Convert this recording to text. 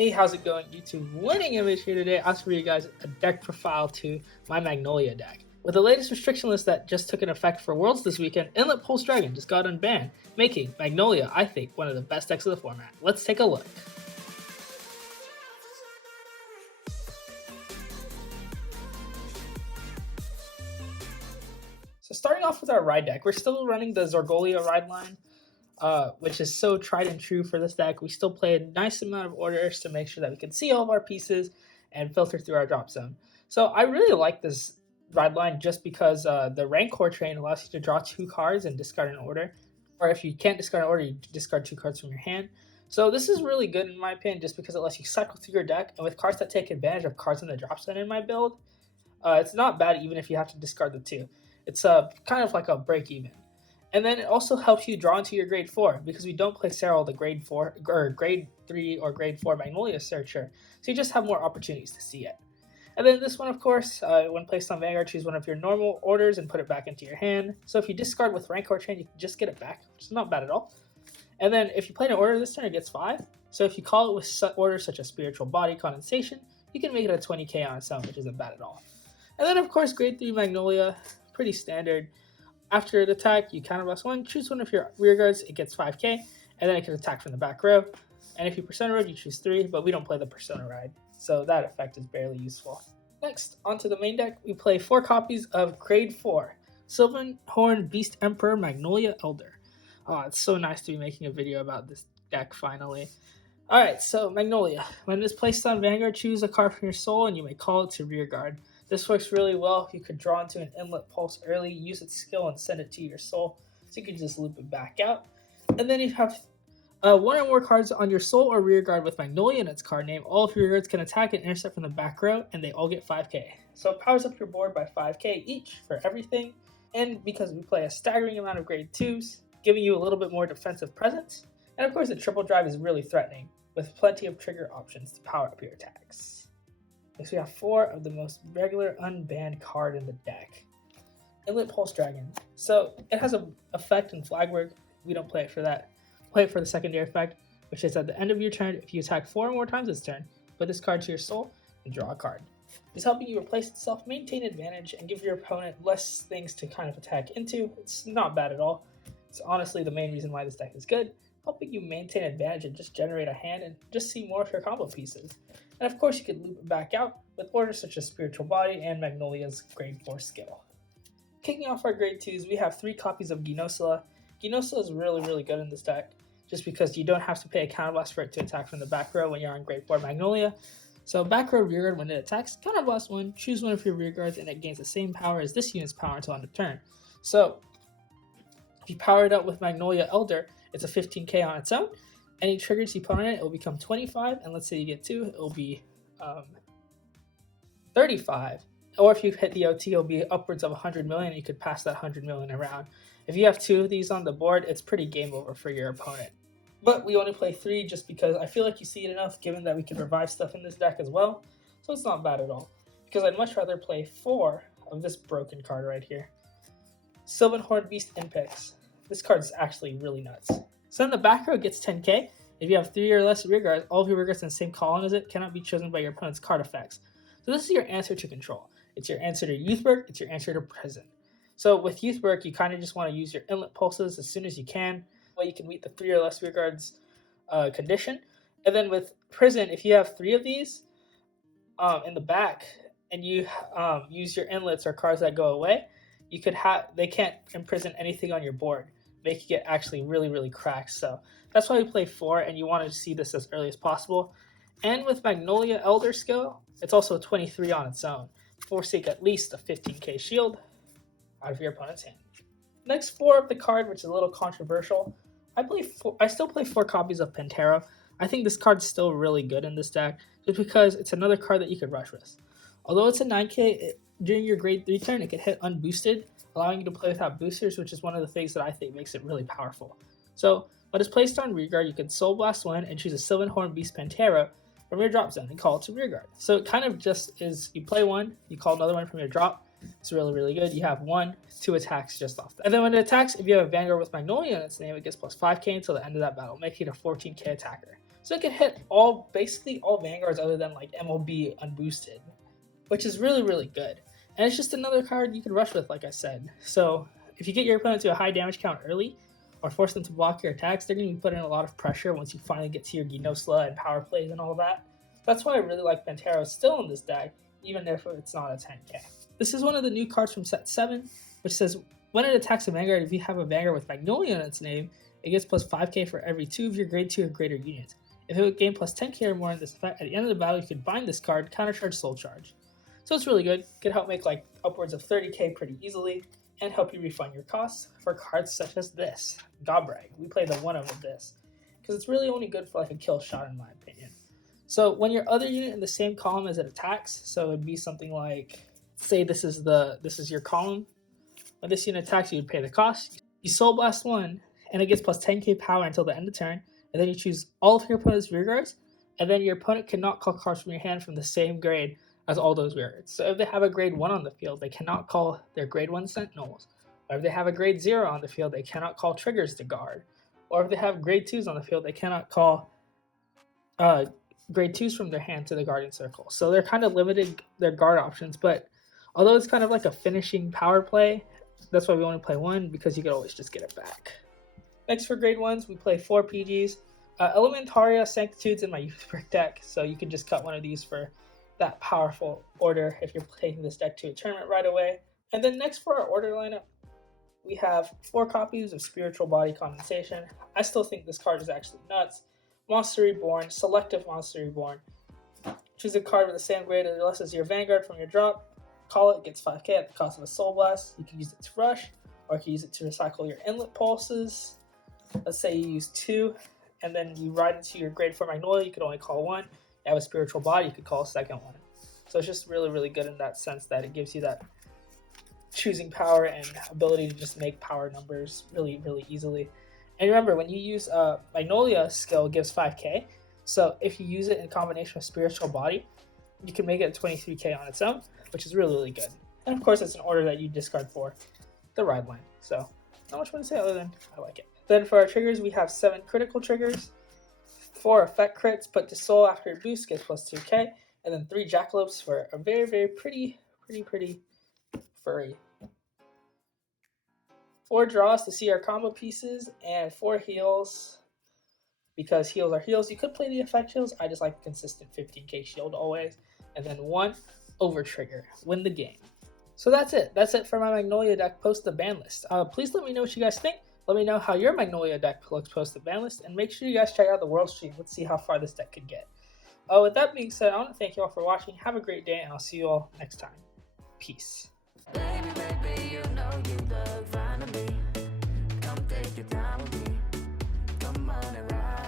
Hey, how's it going, YouTube? Winning Image here today. I'll show you guys a deck profile to my Magnolia deck. With the latest restriction list that just took an effect for Worlds this weekend, INLET Pulse Dragon just got unbanned, making Magnolia, I think, one of the best decks of the format. Let's take a look. So starting off with our ride deck, we're still running the Zorgolia ride line, which is so tried and true for this deck. We still play a nice amount of orders to make sure that we can see all of our pieces and filter through our drop zone. So I really like this ride line just because the Rancor train allows you to draw 2 cards and discard an order. Or if you can't discard an order, you discard 2 cards from your hand. So this is really good in my opinion just because it lets you cycle through your deck, and with cards that take advantage of cards in the drop zone in my build, it's not bad even if you have to discard the 2. It's kind of like a break even. And then it also helps you draw into your grade 4 because we don't play Serral, the grade 4 or grade 3 or grade 4 Magnolia searcher. So you just have more opportunities to see it. And then this one, of course, when placed on Vanguard, choose one of your normal orders and put it back into your hand. So if you discard with Rancor Train, you can just get it back, which is not bad at all. And then if you play an order this turn, it gets 5. So if you call it with orders such as Spiritual Body, Condensation, you can make it a 20k on its own, which isn't bad at all. And then, of course, grade 3 Magnolia, pretty standard. After an attack, you counterblast 1, choose one of your rear guards, it gets 5k, and then it can attack from the back row. And if you Persona Ride, you choose 3, but we don't play the Persona Ride, so that effect is barely useful. Next, onto the main deck, we play 4 copies of grade 4, Silverhorn Beast Emperor Magnolia Elder. Oh, it's so nice to be making a video about this deck finally. Alright, so Magnolia. When it's placed on Vanguard, choose a card from your soul and you may call it to rear guard. This works really well if you could draw into an INLET Pulse early, use its skill, and send it to your soul. So you can just loop it back out. And then you have 1 or more cards on your soul or rear guard with Magnolia in its card name. All of your rear guards can attack and intercept from the back row, and they all get 5k. So it powers up your board by 5k each for everything. And because we play a staggering amount of grade 2s, giving you a little bit more defensive presence. And of course, the triple drive is really threatening, with plenty of trigger options to power up your attacks. Next, we have 4 of the most regular unbanned card in the deck. INLET Pulse Dragon. So it has an effect in flag work. We don't play it for that. Play it for the secondary effect, which is at the end of your turn, if you attack 4 or more times this turn, put this card to your soul and draw a card. It's helping you replace itself, maintain advantage, and give your opponent less things to kind of attack into. It's not bad at all. It's honestly the main reason why this deck is good, helping you maintain advantage and just generate a hand and just see more of your combo pieces. And of course, you could loop it back out with orders such as Spiritual Body and Magnolia's grade 4 skill. Kicking off our grade 2s, we have 3 copies of Gynosula. Gynosula is really good in this deck, just because you don't have to pay a counterblast for it to attack from the back row when you're on grade 4 Magnolia. So back row rear guard, when it attacks, counterblast 1, choose one of your rear guards, and it gains the same power as this unit's power until end of turn. So if you power it up with Magnolia Elder, it's a 15k on its own. Any triggers you put on it, it will become 25, and let's say you get 2, it will be 35. Or if you hit the OT, it'll be upwards of 100 million, and you could pass that 100 million around. If you have 2 of these on the board, it's pretty game over for your opponent. But we only play 3 just because I feel like you see it enough, given that we can revive stuff in this deck as well. So it's not bad at all, because I'd much rather play 4 of this broken card right here. Silverhorn Beast Impex. This card is actually really nuts. So then the back row gets 10k. If you have 3 or less rear guards, all of your rear guards in the same column as it cannot be chosen by your opponent's card effects. So this is your answer to control. It's your answer to Youthwork, it's your answer to Prison. So with Youthwork, you kind of just want to use your INLET pulses as soon as you can. Well, you can meet the 3 or less rear guards condition. And then with Prison, if you have 3 of these in the back, and you use your INLETs or cards that go away, you could they can't imprison anything on your board, making it actually really cracked. So that's why we play 4, and you want to see this as early as possible. And with Magnolia Elder skill, it's also a 23 on its own, forcing at least a 15k shield out of your opponent's hand. Next, 4 of the card, which is a little controversial. I still play 4 copies of Pantera. I think this card's still really good in this deck, just because it's another card that you could rush with. Although it's a 9k, during your grade 3 turn, it can hit unboosted, allowing you to play without boosters, which is one of the things that I think makes it really powerful. So when it's placed on rear guard, you can Soul Blast 1 and choose a Silverhorn Beast Pantera from your drop zone and call it to rear guard. So it kind of just is, you play 1, you call another one from your drop. It's really good. You have 2 attacks just off that. And then when it attacks, if you have a Vanguard with Magnolia in its name, it gets plus 5k until the end of that battle, making it a 14k attacker. So it can hit basically all Vanguards other than like MLB unboosted, which is really, really good. And it's just another card you can rush with, like I said. So if you get your opponent to a high damage count early, or force them to block your attacks, they're going to be putting a lot of pressure once you finally get to your Genosla and power plays and all that. That's why I really like Pantera still in this deck, even if it's not a 10k. This is one of the new cards from set 7, which says when it attacks a Vanguard, if you have a Vanguard with Magnolia in its name, it gets plus 5k for every 2 of your grade 2 or greater units. If it would gain plus 10k or more in this effect, at the end of the battle, you could bind this card, countercharge Soul Charge. So it's really good. Could help make like upwards of 30k pretty easily, and help you refund your costs for cards such as this, Gobrag. We play the one of this, because it's really only good for like a kill shot in my opinion. So when your other unit in the same column as it attacks, so it'd be something like, say this is your column. When this unit attacks, you would pay the cost. You Soul Blast one, and it gets plus 10k power until the end of turn, and then you choose all of your opponent's rear guards, and then your opponent cannot call cards from your hand from the same grade as all those rear guards. So if they have a grade 1 on the field, they cannot call their grade 1 Sentinels. Or if they have a grade 0 on the field, they cannot call triggers to guard. Or if they have grade 2s on the field, they cannot call grade 2s from their hand to the Guardian Circle. So they're kind of limited their guard options, but although it's kind of like a finishing power play, that's why we only play one, because you could always just get it back. Next for grade 1s, we play 4 PGs. Elementaria Sanctitude's in my Youth Brick deck, so you can just cut one of these for that powerful order if you're taking this deck to a tournament right away. And then next for our order lineup, we have 4 copies of Spiritual Body Condensation. I still think this card is actually nuts. Monster Reborn, Selective Monster Reborn. Choose a card with the same grade or less as your Vanguard from your drop. Call it, gets 5k at the cost of a Soul Blast. You can use it to rush, or you can use it to recycle your INLET pulses. Let's say you use 2, and then you ride into your grade 4 Magnolia, you could only call 1. You have a Spiritual Body, you could call a second one. So it's just really, really good in that sense that it gives you that choosing power and ability to just make power numbers really, really easily. And remember, when you use Magnolia skill, it gives 5k. So if you use it in combination with Spiritual Body, you can make it 23k on its own, which is really, really good. And of course, it's an order that you discard for the ride line. So not much more to say other than I like it. Then for our triggers, we have 7 critical triggers, 4 effect crits put to soul after your boost gets plus 2k, and then 3 jackalopes for a very, very pretty furry. 4 draws to see our combo pieces, and 4 heals, because heals are heals. You could play the effect heals. I just like the consistent 15k shield always. And then 1 over trigger. Win the game. So that's it. That's it for my Magnolia deck post the ban list. Please let me know what you guys think. Let me know how your Magnolia deck looks post the ban list. And make sure you guys check out the world stream. Let's see how far this deck could get. With that being said, I want to thank you all for watching. Have a great day, and I'll see you all next time. Peace.